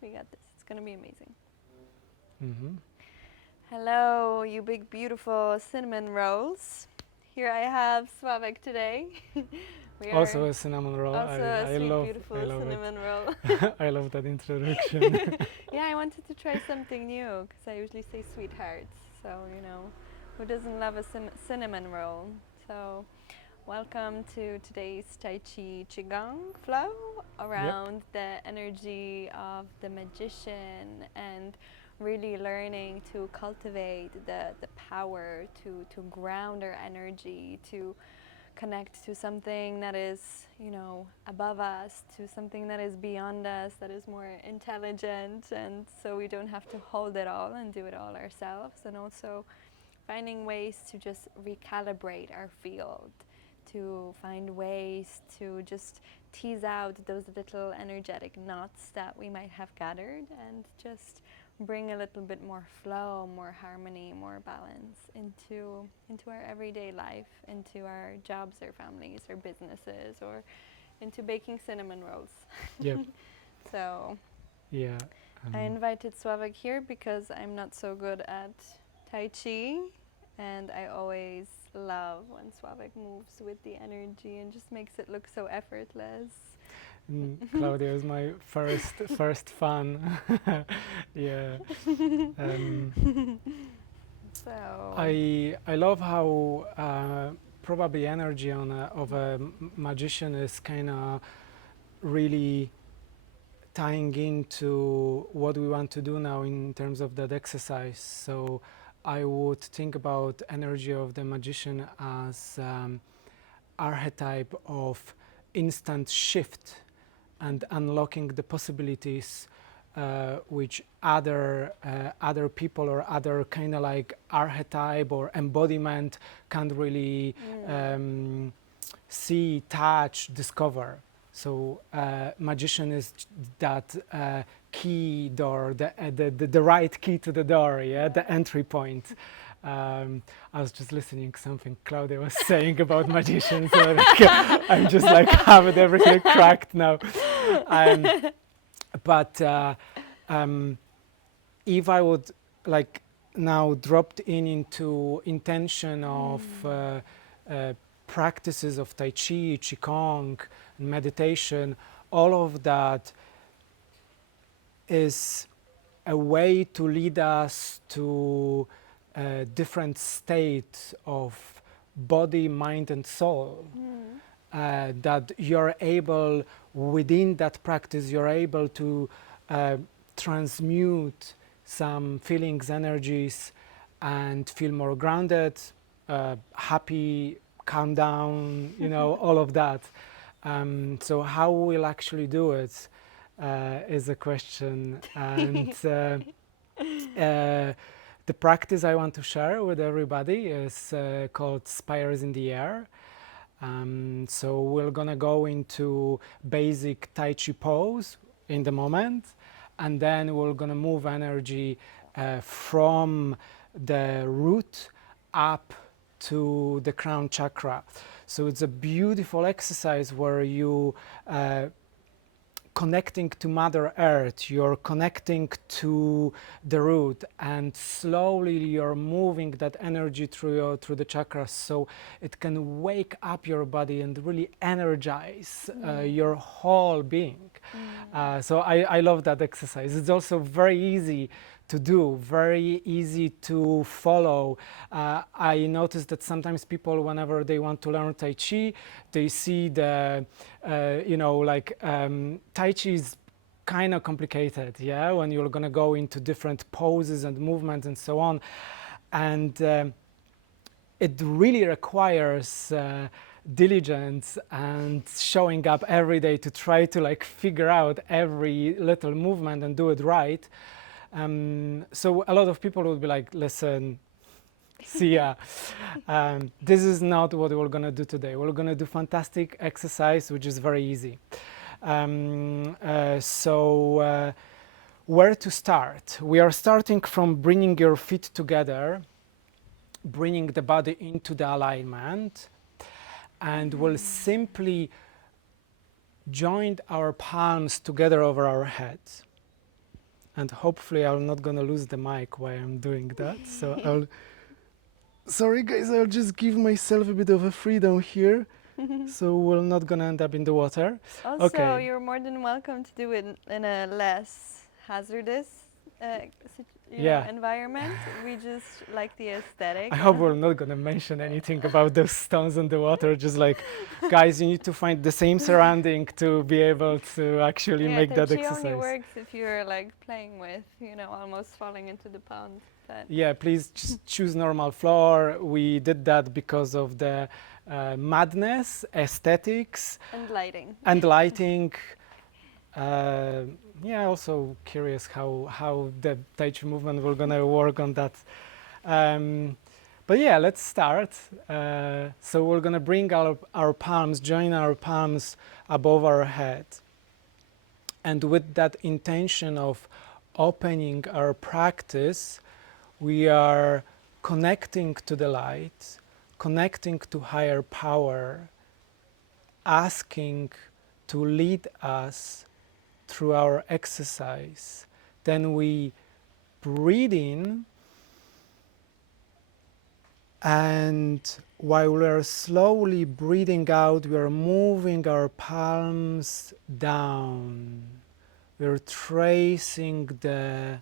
We got this. It's going to be amazing. Mm-hmm. Hello, you big, beautiful cinnamon rolls. Here I have Sławek today. We are Also a cinnamon roll. also a I sweet, love beautiful cinnamon roll. it. I love that introduction. Yeah, I wanted to try something new because I usually say sweethearts. So, you know, who doesn't love a cinnamon roll? So, welcome to today's Tai Chi Qigong flow around the energy of the magician and really learning to cultivate the power to ground our energy, to connect to something that is, you know, above us, to something that is beyond us, that is more intelligent, and so we don't have to hold it all and do it all ourselves, and also finding ways to just recalibrate our field, to find ways to just tease out those little energetic knots that we might have gathered and just bring a little bit more flow, more harmony, more balance into our everyday life, into our jobs, our families, our businesses, or into baking cinnamon rolls. Yep. So Yeah. I invited Sławek here because I'm not so good at Tai Chi, and I always love when Sławek moves with the energy and just makes it look so effortless. Claudia is my first fan. Yeah. So I love how probably energy of a magician is kind of really tying into what we want to do now in terms of that exercise. So I would think about energy of the magician as archetype of instant shift and unlocking the possibilities which other people or other kind of like archetype or embodiment can't really see, touch, discover. So magician is that key door, the right key to the door, yeah, the entry point. I was just listening to something Claudia was saying about magicians. So I'm just like having everything cracked now. But if I would like now dropped into intention of practices of Tai Chi, Qigong, meditation, all of that is a way to lead us to a different state of body, mind, and soul. That you're able, within that practice, you're able to transmute some feelings, energies, and feel more grounded, happy, calm down, you know, all of that. So how we'll actually do it is a question. And the practice I want to share with everybody is called Spires in the Air. So we're gonna go into basic Tai Chi pose in the moment, and then we're gonna move energy from the root up to the crown chakra. So it's a beautiful exercise where you connecting to Mother Earth, you're connecting to the root, and slowly you're moving that energy through the chakras, so it can wake up your body and really energize your whole being. So I love that exercise. It's also very easy to do, very easy to follow. I noticed that sometimes people, whenever they want to learn Tai Chi, they see the, Tai Chi is kind of complicated, yeah, when you're gonna go into different poses and movements and so on. And it really requires diligence and showing up every day to try to like figure out every little movement and do it right. So a lot of people would be like, listen, see ya. This is not what we're gonna do today. We're gonna do fantastic exercise, which is very easy. Where to start? We are starting from bringing your feet together, bringing the body into the alignment, and we'll simply join our palms together over our heads. and hopefully I'm not gonna lose the mic while I'm doing that. So I'll, sorry guys, I'll just give myself a bit of a freedom here. So we're not gonna end up in the water. Also, Okay. you're more than welcome to do it in a less hazardous environment. We just like the aesthetic. I hope we're not gonna mention anything about those stones in the water. Just like, guys, you need to find the same surrounding to be able to actually make that Tai Chi exercise. only works if you're like playing with, almost falling into the pond. But yeah, please just choose normal floor. We did that because of the madness, aesthetics, and lighting. And lighting. Yeah, also curious how the Tai Chi movement will gonna work on that. But yeah, let's start. So we're gonna bring our palms, join our palms above our head. And with that intention of opening our practice, we are connecting to the light, connecting to higher power, asking to lead us through our exercise. Then we breathe in, and while we are slowly breathing out, we are moving our palms down. We are tracing the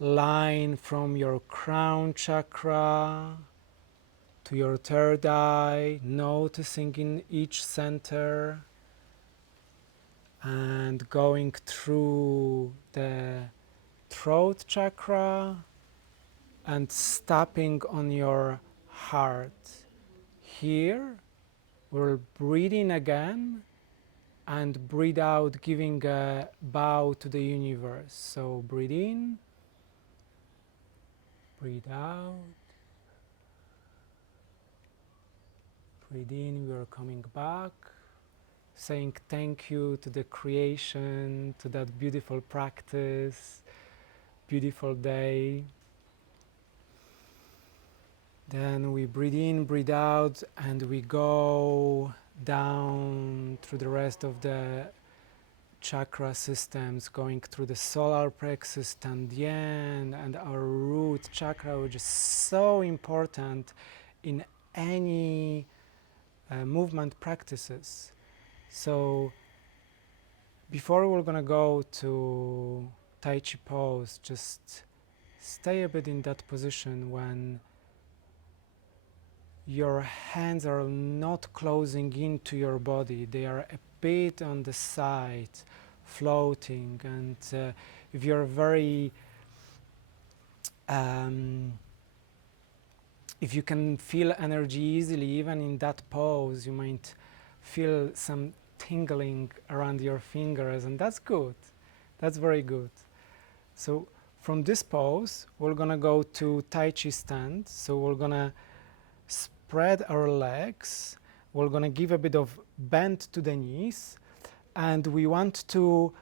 line from your crown chakra to your third eye, noticing in each center, and going through the throat chakra and stopping on your heart. Here, we'll breathe in again and breathe out, giving a bow to the universe. So breathe in, breathe out, breathe in, we are coming back, saying thank you to the creation, to that beautiful practice, beautiful day. Then we breathe in, breathe out, and we go down through the rest of the chakra systems, going through the solar plexus, Tandien, and our root chakra, which is so important in any movement practices. So before we're gonna go to Tai Chi pose, just stay a bit in that position when your hands are not closing into your body, they are a bit on the side, floating. And if you're very if you can feel energy easily, even in that pose, you might feel some tingling around your fingers, and that's good. That's very good. So from this pose, we're gonna go to Tai Chi stand. So we're gonna spread our legs. We're gonna give a bit of bend to the knees, and we want to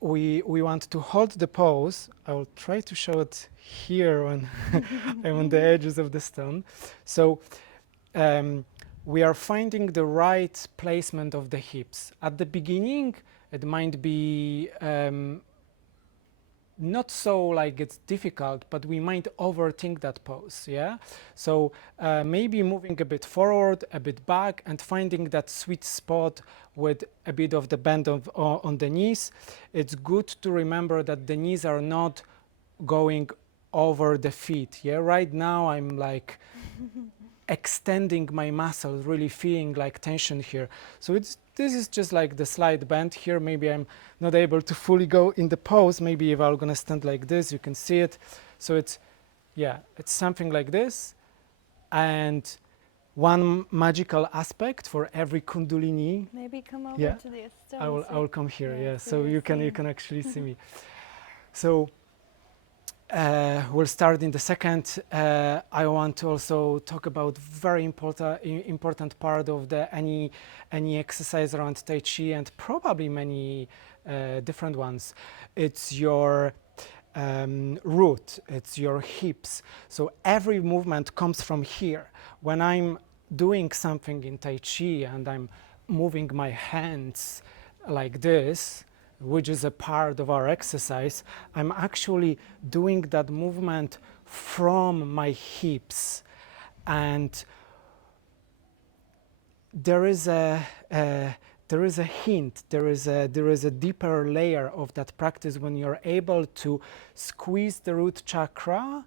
hold the pose. I will try to show it here when I'm on the edges of the stone. So we are finding the right placement of the hips. At the beginning, it might be not so like it's difficult, but we might overthink that pose, yeah? So maybe moving a bit forward, a bit back, and finding that sweet spot with a bit of the bend on the knees. It's good to remember that the knees are not going over the feet, yeah? Right now I'm like extending my muscles, really feeling like tension here. So this is just like the slight bend here. Maybe I'm not able to fully go in the pose. Maybe if I'm gonna stand like this, you can see it. So it's something like this. And one magical aspect for every Kundalini. Maybe come over to the stone. I will come here, yeah. So you can actually see me. So we'll start in the second. I want to also talk about very important part of any exercise around Tai Chi, and probably many different ones. It's your root, it's your hips. So every movement comes from here. When I'm doing something in Tai Chi and I'm moving my hands like this, which is a part of our exercise, I'm actually doing that movement from my hips. And there is a hint, there is a deeper layer of that practice when you're able to squeeze the root chakra,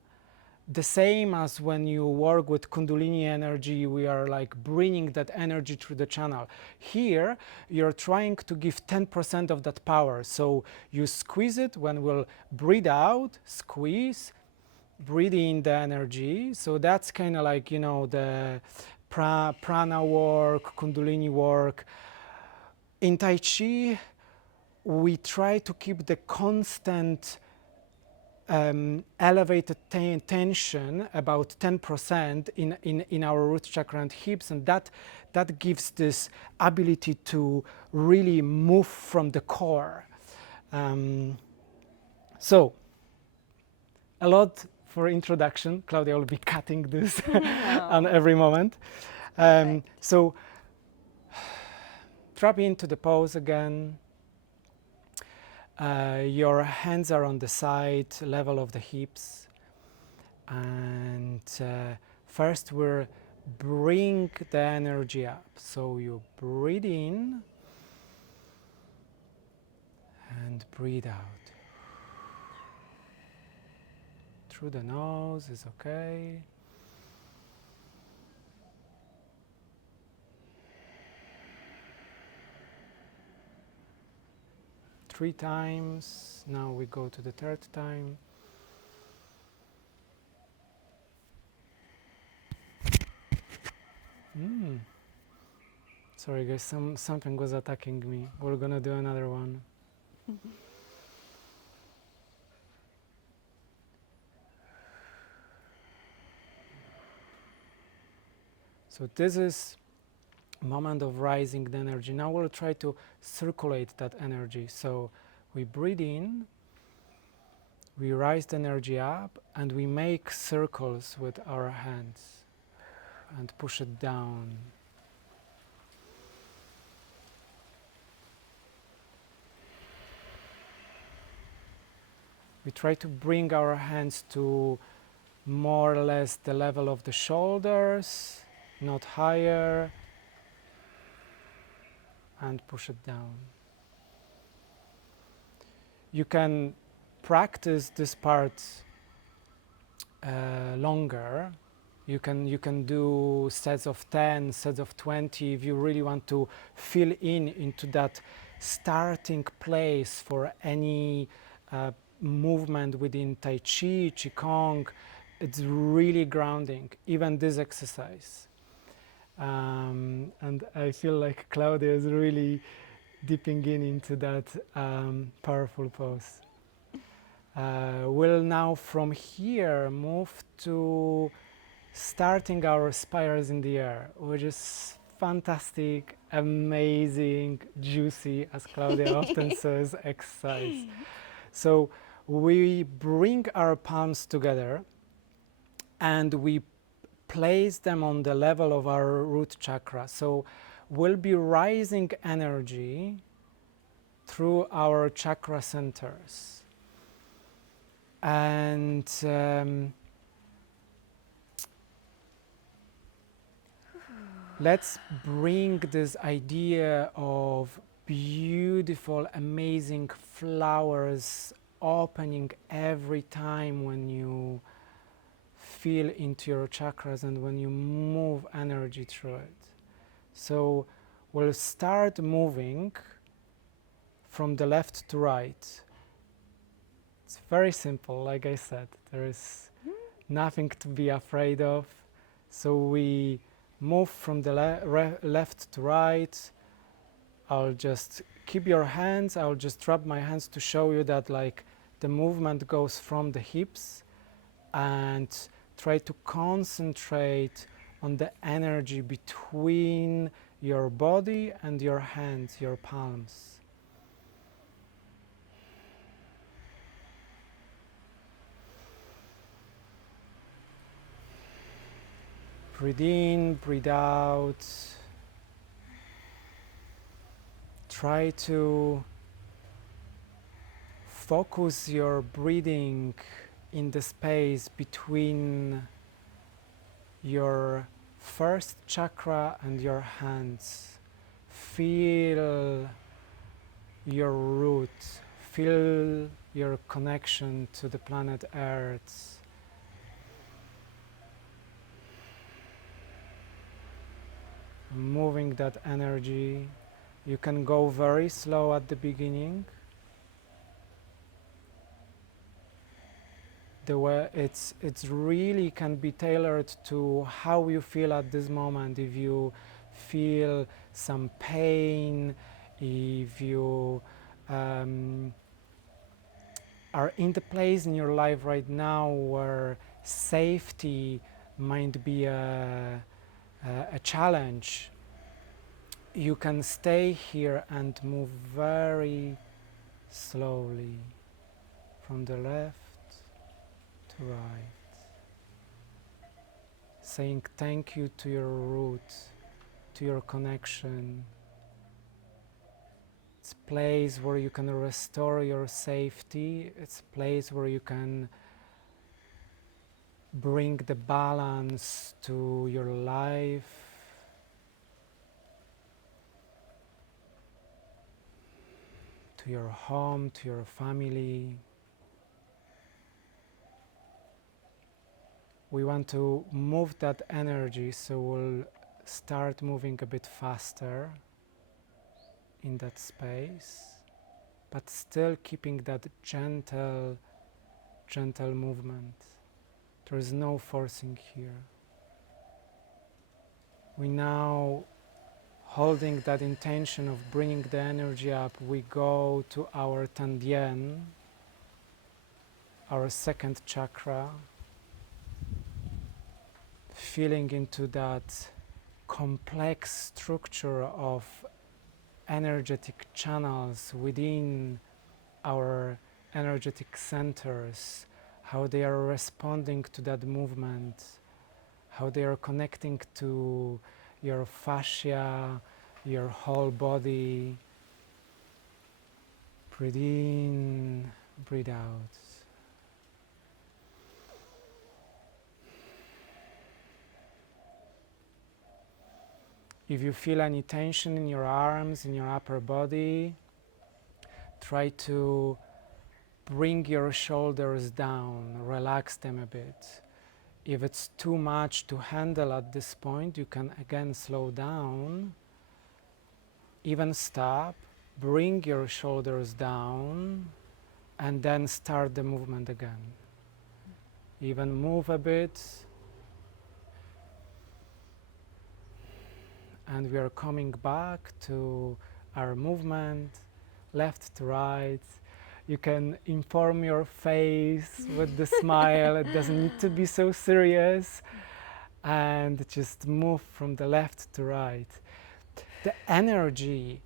the same as when you work with Kundalini energy, we are like bringing that energy through the channel. Here, you're trying to give 10% of that power. So you squeeze it when we'll breathe out, squeeze, breathe in the energy. So that's kind of like, you know, the prana work, Kundalini work. In Tai Chi, we try to keep the constant elevated tension, about 10% in our root chakra and hips, and that gives this ability to really move from the core. So, a lot for introduction. Claudia will be cutting this on every moment. So, drop into the pose again. Your hands are on the side level of the hips, and first we'll bring the energy up. So you breathe in and breathe out. Through the nose is okay. Three times. Now we go to the third time. Sorry guys, something was attacking me. We're gonna do another one. So this is a moment of rising the energy. Now we'll try to circulate that energy. So we breathe in, we rise the energy up, and we make circles with our hands and push it down. We try to bring our hands to more or less the level of the shoulders, not higher, and push it down. You can practice this part longer. You can do sets of 10, sets of 20 if you really want to feel into that starting place for any movement within Tai Chi, Qigong. It's really grounding, even this exercise. And I feel like Claudia is really dipping into that powerful pose. We'll now from here move to starting our spirals in the air, which is fantastic, amazing, juicy, as Claudia often says, exercise. So we bring our palms together and we place them on the level of our root chakra. So we'll be rising energy through our chakra centers. And let's bring this idea of beautiful, amazing flowers opening every time when you feel into your chakras and when you move energy through it. So we'll start moving from the left to right. It's very simple, like I said. There is nothing to be afraid of. So we move from the left to right. I'll just keep your hands. I'll just drop my hands to show you that like the movement goes from the hips, and try to concentrate on the energy between your body and your hands, your palms. Breathe in, breathe out. Try to focus your breathing in the space between your first chakra and your hands. Feel your root, feel your connection to the planet Earth. Moving that energy. You can go very slow at the beginning. The way it's really can be tailored to how you feel at this moment. If you feel some pain, if you are in the place in your life right now where safety might be a challenge, you can stay here and move very slowly from the left to right, saying thank you to your root, to your connection. It's a place where you can restore your safety. It's a place where you can bring the balance to your life. To your home, to your family. We want to move that energy, so we'll start moving a bit faster in that space, but still keeping that gentle movement. There is no forcing here. We now, holding that intention of bringing the energy up, we go to our Tandien, our second chakra, feeling into that complex structure of energetic channels within our energetic centers, how they are responding to that movement, how they are connecting to your fascia, your whole body. Breathe in, breathe out. If you feel any tension in your arms, in your upper body, try to bring your shoulders down, relax them a bit. If it's too much to handle at this point, you can again slow down, even stop, bring your shoulders down, and then start the movement again. Even move a bit. And we are coming back to our movement, left to right. You can inform your face with the smile. It doesn't need to be so serious. And just move from the left to right. The energy,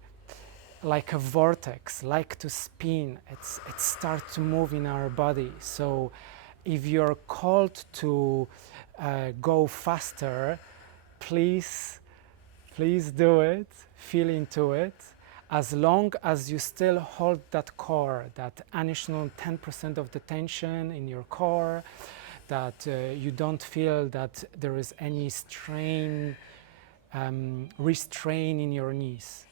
like a vortex, like to spin, it starts to move in our body. So if you're called to go faster, please do it, feel into it, as long as you still hold that core, that additional 10% of the tension in your core, that you don't feel that there is any strain, restrain in your knees.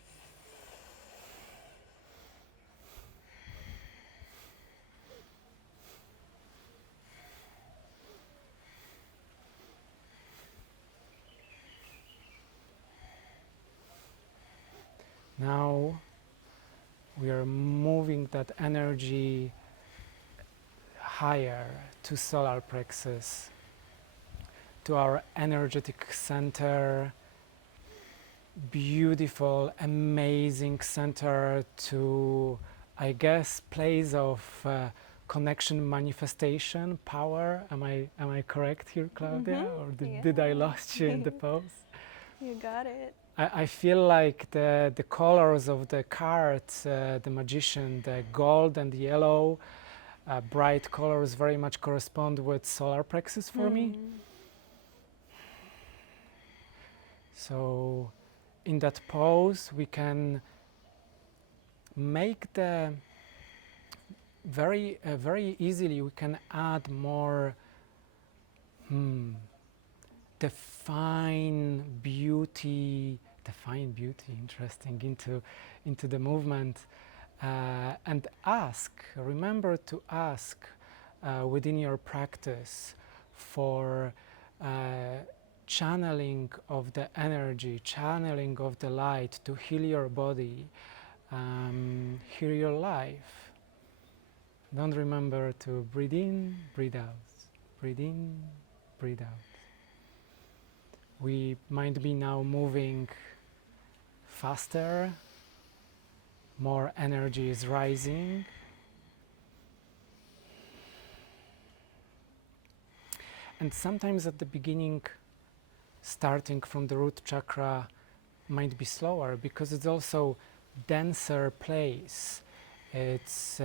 Now we are moving that energy higher to solar plexus, to our energetic center, beautiful, amazing center, to, I guess, place of connection, manifestation, power. Am I correct here, Claudia? Or did I lost you in the pose? You got it. I feel like the colors of the cards, the magician, the gold and the yellow, bright colors very much correspond with solar plexus for me. So in that pose we can make the very easily we can add more define beauty, interesting, into the movement, and remember to ask within your practice for channeling of the energy, channeling of the light to heal your body, heal your life. Don't remember to breathe in, breathe out, breathe in, breathe out. We might be now moving faster, more energy is rising. And sometimes at the beginning, starting from the root chakra might be slower because it's also denser place. It's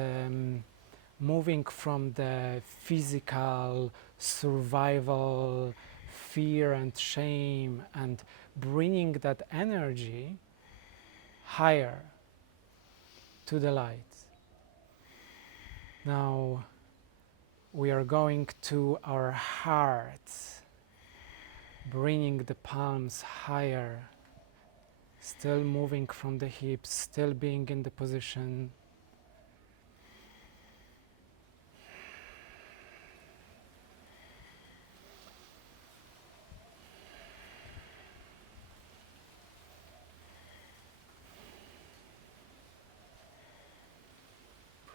moving from the physical survival, fear and shame, and bringing that energy higher to the light. Now we are going to our hearts, bringing the palms higher, still moving from the hips, still being in the position.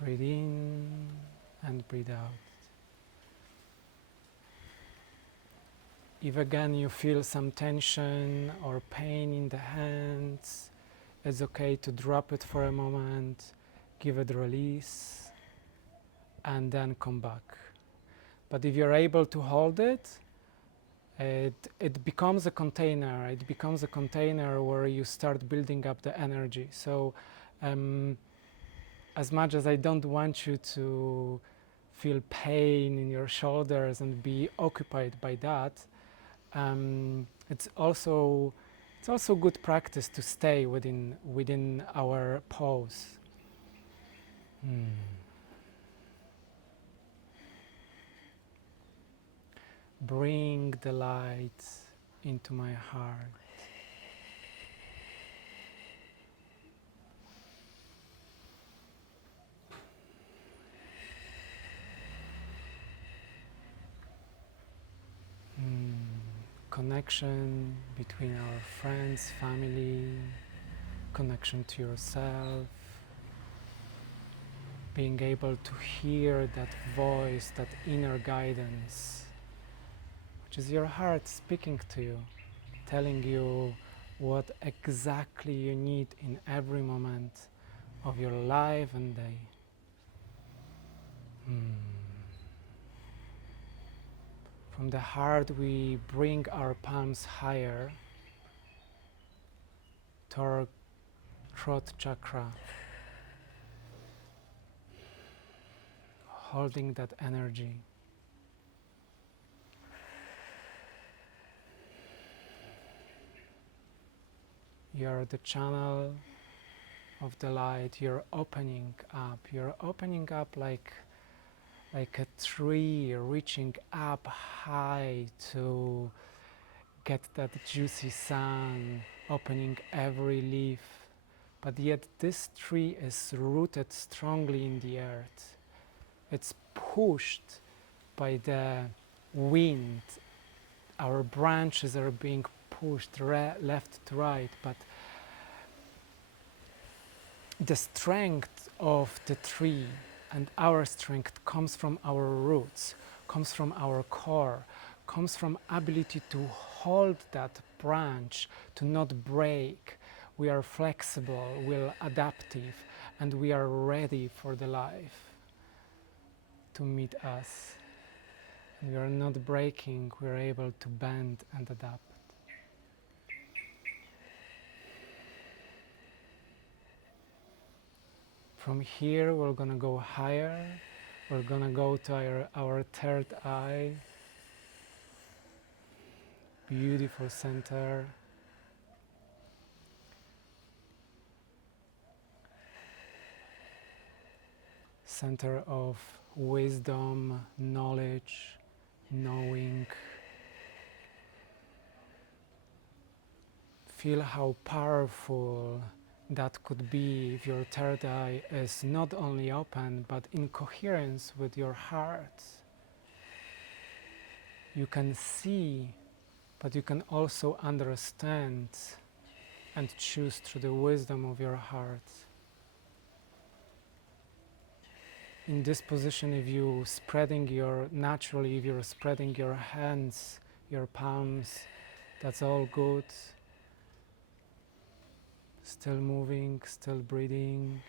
Breathe in and breathe out. If again you feel some tension or pain in the hands, it's okay to drop it for a moment, give it a release, and then come back. But if you're able to hold it, it becomes a container. It becomes a container where you start building up the energy. So as much as I don't want you to feel pain in your shoulders and be occupied by that, it's also good practice to stay within our pose. Bring the light into my heart. Connection between our friends, family, connection to yourself, being able to hear that voice, that inner guidance, which is your heart speaking to you, telling you what exactly you need in every moment of your life and day. From the heart we bring our palms higher to our throat chakra, holding that energy. You're the channel of the light. You're opening up like a tree reaching up high to get that juicy sun, opening every leaf. But yet this tree is rooted strongly in the earth. It's pushed by the wind. Our branches are being pushed left to right, but the strength of the tree and our strength comes from our roots, comes from our core, comes from ability to hold that branch, to not break. We are flexible, we're adaptive, and we are ready for the life to meet us. We are not breaking, we are able to bend and adapt. From here we're gonna go higher, we're gonna go to our third eye, beautiful center. center of wisdom, knowledge, knowing. Feel how powerful that could be if your third eye is not only open but in coherence with your heart. You can see, but you can also understand and choose through the wisdom of your heart. In this position, if you're spreading your hands, your palms, that's all good. Still moving, still breathing.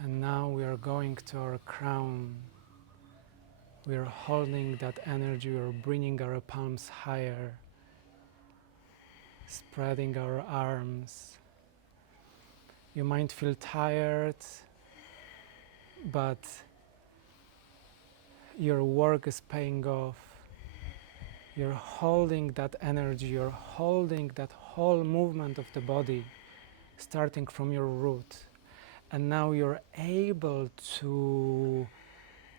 And now we are going to our crown. We are holding that energy, we are bringing our palms higher, spreading our arms. You might feel tired, but your work is paying off. You're holding that energy, you're holding that whole movement of the body, starting from your root. And now you're able to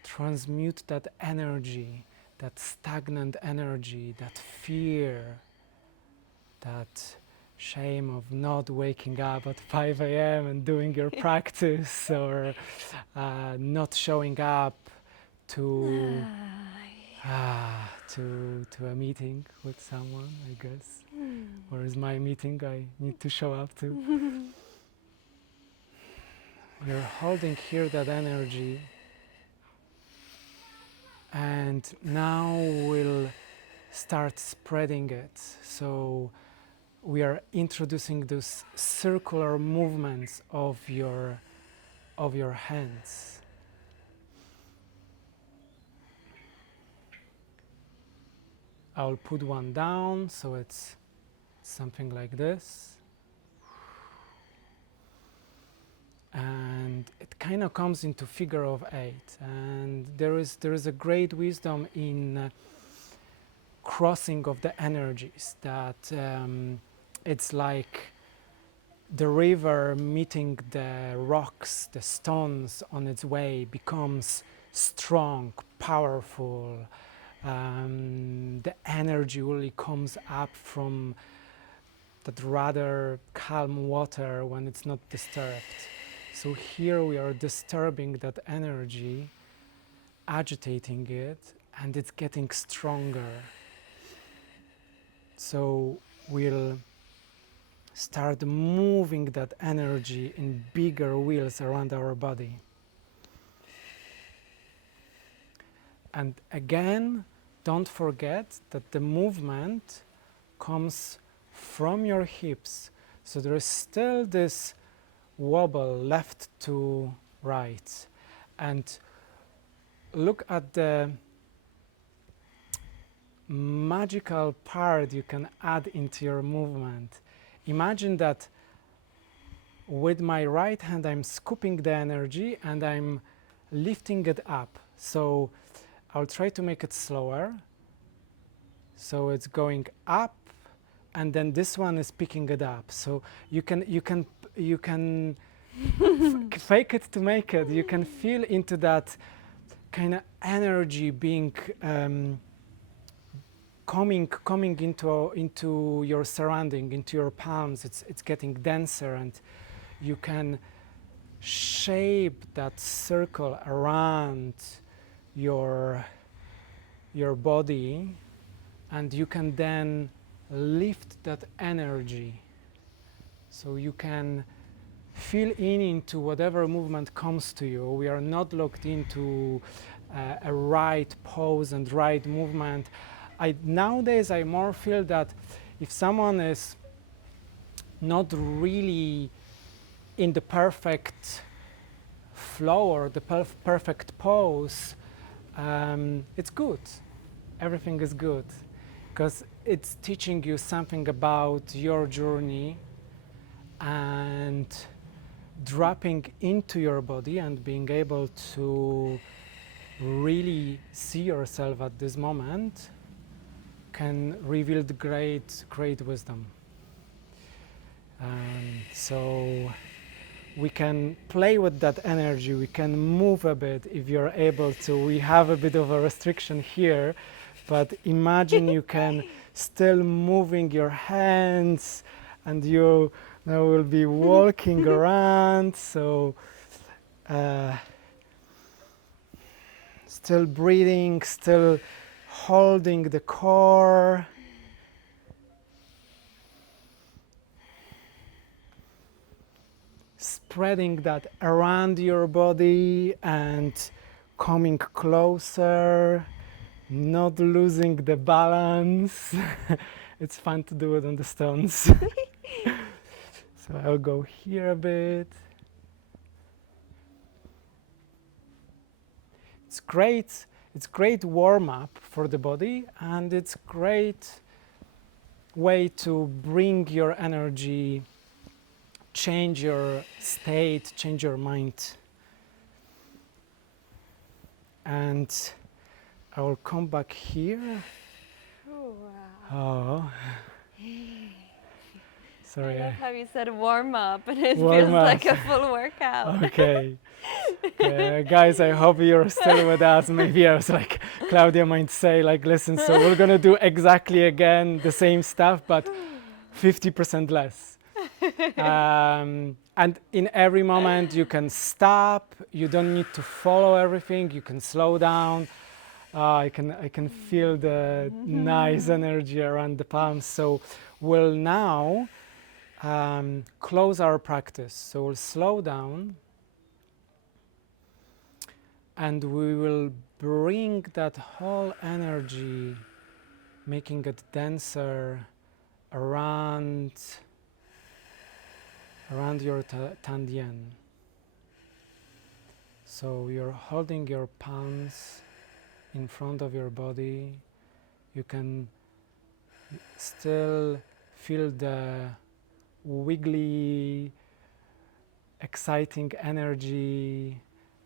transmute that energy, that stagnant energy, that fear, that shame of not waking up at 5 a.m. and doing your practice, or not showing up to a meeting with someone, I guess. Where is my meeting I need to show up to? You're holding here that energy, and now we'll start spreading it. So we are introducing those circular movements of your hands. I'll put one down, so it's something like this. And it kind of comes into figure of 8. And there is a great wisdom in crossing of the energies, that it's like the river meeting the rocks, the stones on its way, becomes strong, powerful. The energy really comes up from that rather calm water when it's not disturbed. So here we are disturbing that energy, agitating it, and it's getting stronger. So we'll start moving that energy in bigger wheels around our body. And again, don't forget that the movement comes from your hips. So there is still this wobble left to right. And look at the magical part you can add into your movement. Imagine that with my right hand I'm scooping the energy and I'm lifting it up. So I'll try to make it slower. So it's going up, and then this one is picking it up. So you can fake it to make it. You can feel into that kind of energy being coming into your surrounding, into your palms. It's getting denser, and you can shape that circle around your body, and you can then lift that energy. So you can feel into whatever movement comes to you. We are not locked into a right pose and right movement. Nowadays I more feel that if someone is not really in the perfect flow or the perfect pose, it's good. Everything is good, because it's teaching you something about your journey and dropping into your body and being able to really see yourself at this moment can reveal the great wisdom. So we can play with that energy, we can move a bit if you're able to. We have a bit of a restriction here, but imagine you can still moving your hands, and you now will be walking around, so still breathing, still holding the core. Spreading that around your body and coming closer, not losing the balance. It's fun to do it on the stones. So I'll go here a bit. It's great warm-up for the body, and it's great way to bring your energy, change your state, change your mind. And I will come back here. Oh, wow. Oh. Sorry. I love how you said warm up, and it Warm feels up. like a full workout. Okay. Guys, I hope you're still with us. Maybe I was like, Claudia might say, like, listen, so we're going to do exactly again the same stuff, but 50% less. And in every moment you can stop. You don't need to follow everything. You can slow down. I can feel the nice energy around the palms. So we'll now close our practice. So we'll slow down, and we will bring that whole energy, making it denser around your Tandien. So you're holding your palms in front of your body. You can still feel the wiggly, exciting energy,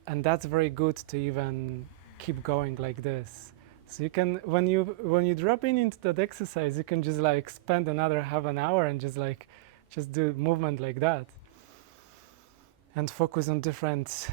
and that's very good to even keep going like this. So you can, when you drop into that exercise, you can just like spend another half an hour and just do movement like that, and focus on different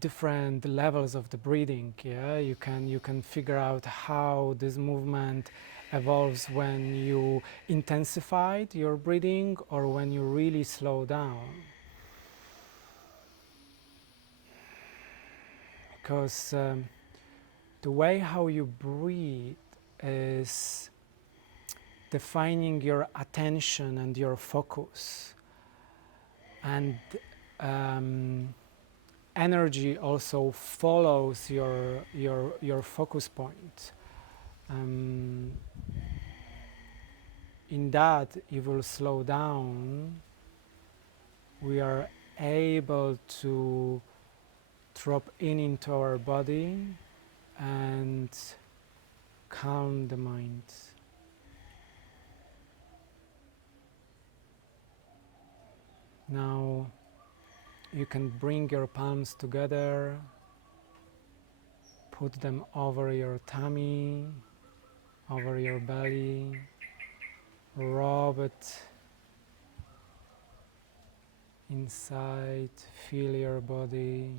different levels of the breathing. Yeah, you can figure out how this movement evolves when you intensified your breathing or when you really slow down. Because the way how you breathe is defining your attention and your focus, and energy also follows your focus point. In that, you will slow down. We are able to drop into our body and calm the mind. Now you can bring your palms together, put them over your tummy, over your belly, rub it inside, feel your body.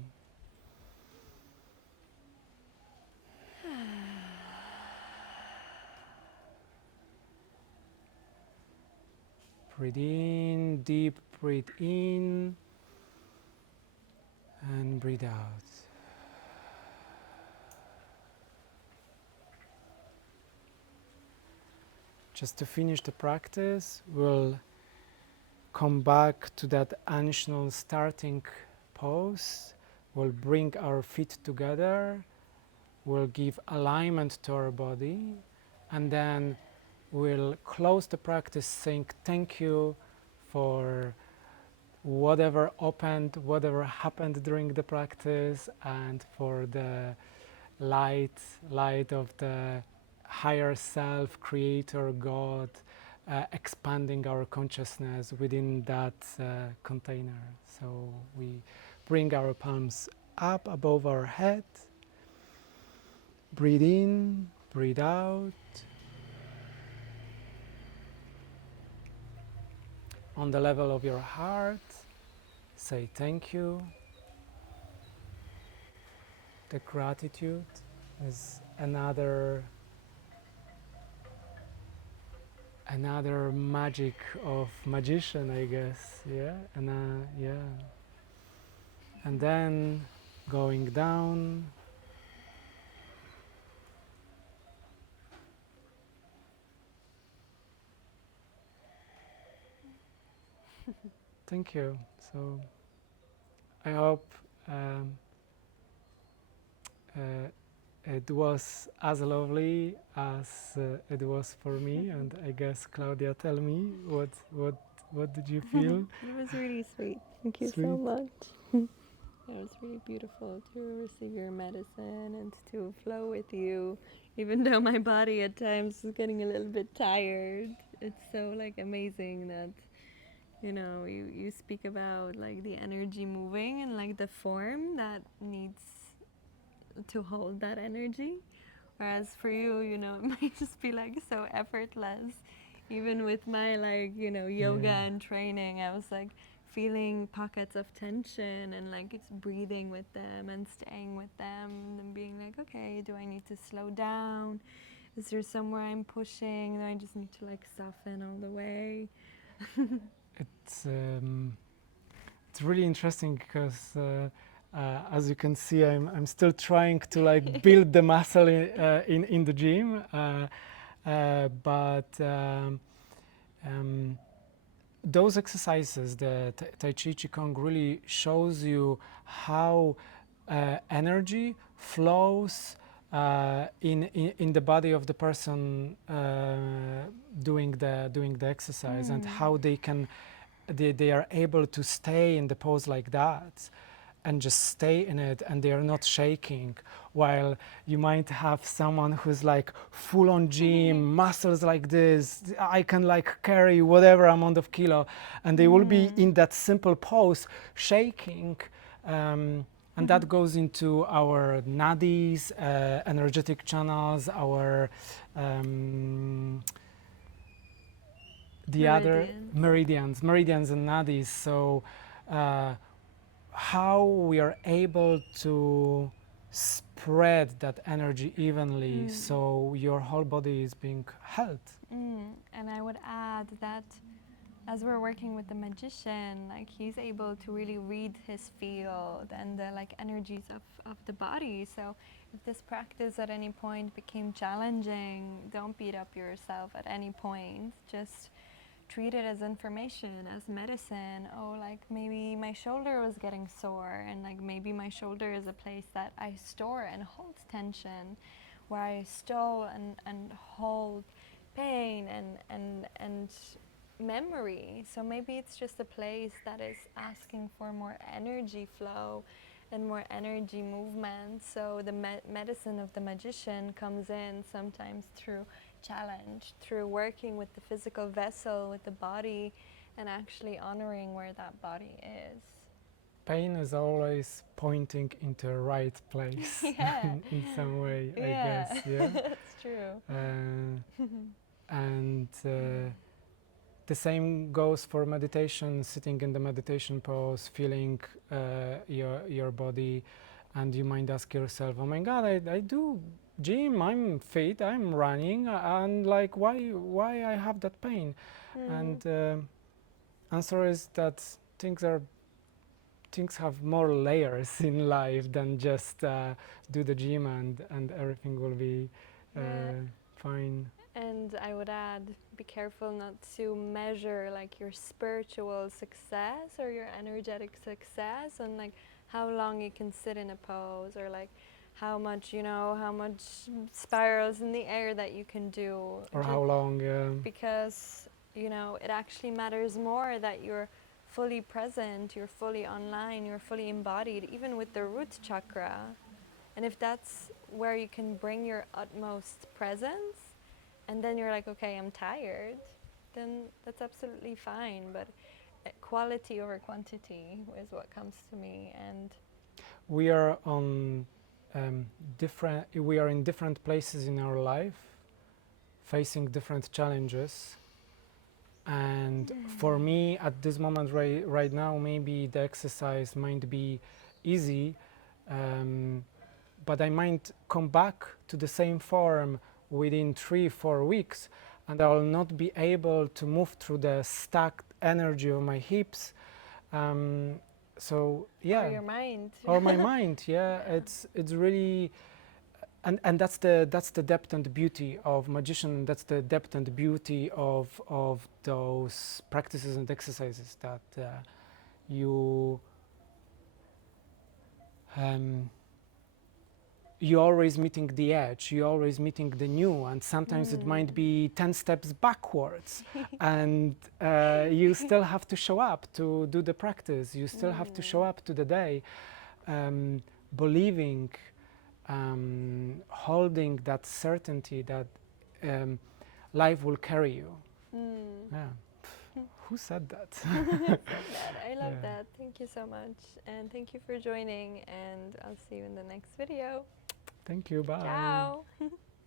Breathe in, deep breathe in, and breathe out. Just to finish the practice, we'll come back to that Anshno starting pose. We'll bring our feet together, we'll give alignment to our body, and then we'll close the practice saying thank you for whatever opened, whatever happened during the practice, and for the light of the higher self, creator, God, expanding our consciousness within that container. So we bring our palms up above our head, breathe in, breathe out. On the level of your heart, say thank you. The gratitude is another magic of magician, I guess. Yeah, and yeah, and then going down. Thank you. So I hope uh, it was as lovely as it was for me. And I guess Claudia, tell me what did you feel? It was really sweet. Thank you so Sweet. much. It was really beautiful to receive your medicine and to flow with you, even though my body at times is getting a little bit tired. It's so like amazing that you speak about like the energy moving and like the form that needs to hold that energy. Whereas for you, it might just be like so effortless. Even with my yoga Yeah. and training, I was like feeling pockets of tension and like it's breathing with them and staying with them and being like, okay, do I need to slow down? Is there somewhere I'm pushing? Do I just need to like soften all the way? It's really interesting because as you can see, I'm still trying to like build the muscle in the gym, but those exercises, the Tai Chi Qigong really shows you how energy flows in the body of the person doing the exercise, and how they are able to stay in the pose like that and just stay in it, and they are not shaking, while you might have someone who's like full on gym, muscles like this, I can like carry whatever amount of kilo, and they will be in that simple pose shaking, and that goes into our nadis, energetic channels, our the other meridians and nadis. So how we are able to spread that energy evenly, so your whole body is being held. And I would add that as we're working with the magician, like he's able to really read his field and the like energies of the body. So if this practice at any point became challenging, don't beat up yourself at any point. Just treat it as information, as medicine. Oh, like maybe my shoulder was getting sore, and like maybe my shoulder is a place that I store and hold tension, where I store and hold pain and memory. So maybe it's just a place that is asking for more energy flow and more energy movement. So the medicine of the magician comes in sometimes through challenge, through working with the physical vessel, with the body, and actually honoring where that body is. Pain is always pointing into the right place in some way, I guess. Yeah, That's true. And the same goes for meditation, sitting in the meditation pose, feeling your body, and you might ask yourself, oh my God, I do gym, I'm fit, I'm running, and like why I have that pain? And answer is that things have more layers in life than just do the gym and everything will be fine. And I would add, be careful not to measure like your spiritual success or your energetic success and like how long you can sit in a pose, or like how much spirals in the air that you can do. Or how long, because it actually matters more that you're fully present, you're fully online, you're fully embodied, even with the root chakra. And if that's where you can bring your utmost presence, and then you're like, okay, I'm tired, then that's absolutely fine. But quality over quantity is what comes to me. And we are on we are in different places in our life, facing different challenges. And for me, at this moment, right now, maybe the exercise might be easy, but I might come back to the same form within 3-4 weeks, and I will not be able to move through the stacked energy of my hips. So yeah, or your mind. or my mind. Yeah, it's really, and that's the depth and beauty of magician. That's the depth and beauty of those practices and exercises that you're always meeting the edge, you're always meeting the new, and sometimes it might be 10 steps backwards. And you still have to show up to do the practice, you still have to show up to the day, believing, holding that certainty that life will carry you. Yeah. Who said that? I love that. Thank you so much. And thank you for joining. And I'll see you in the next video. Thank you. Bye. Ciao.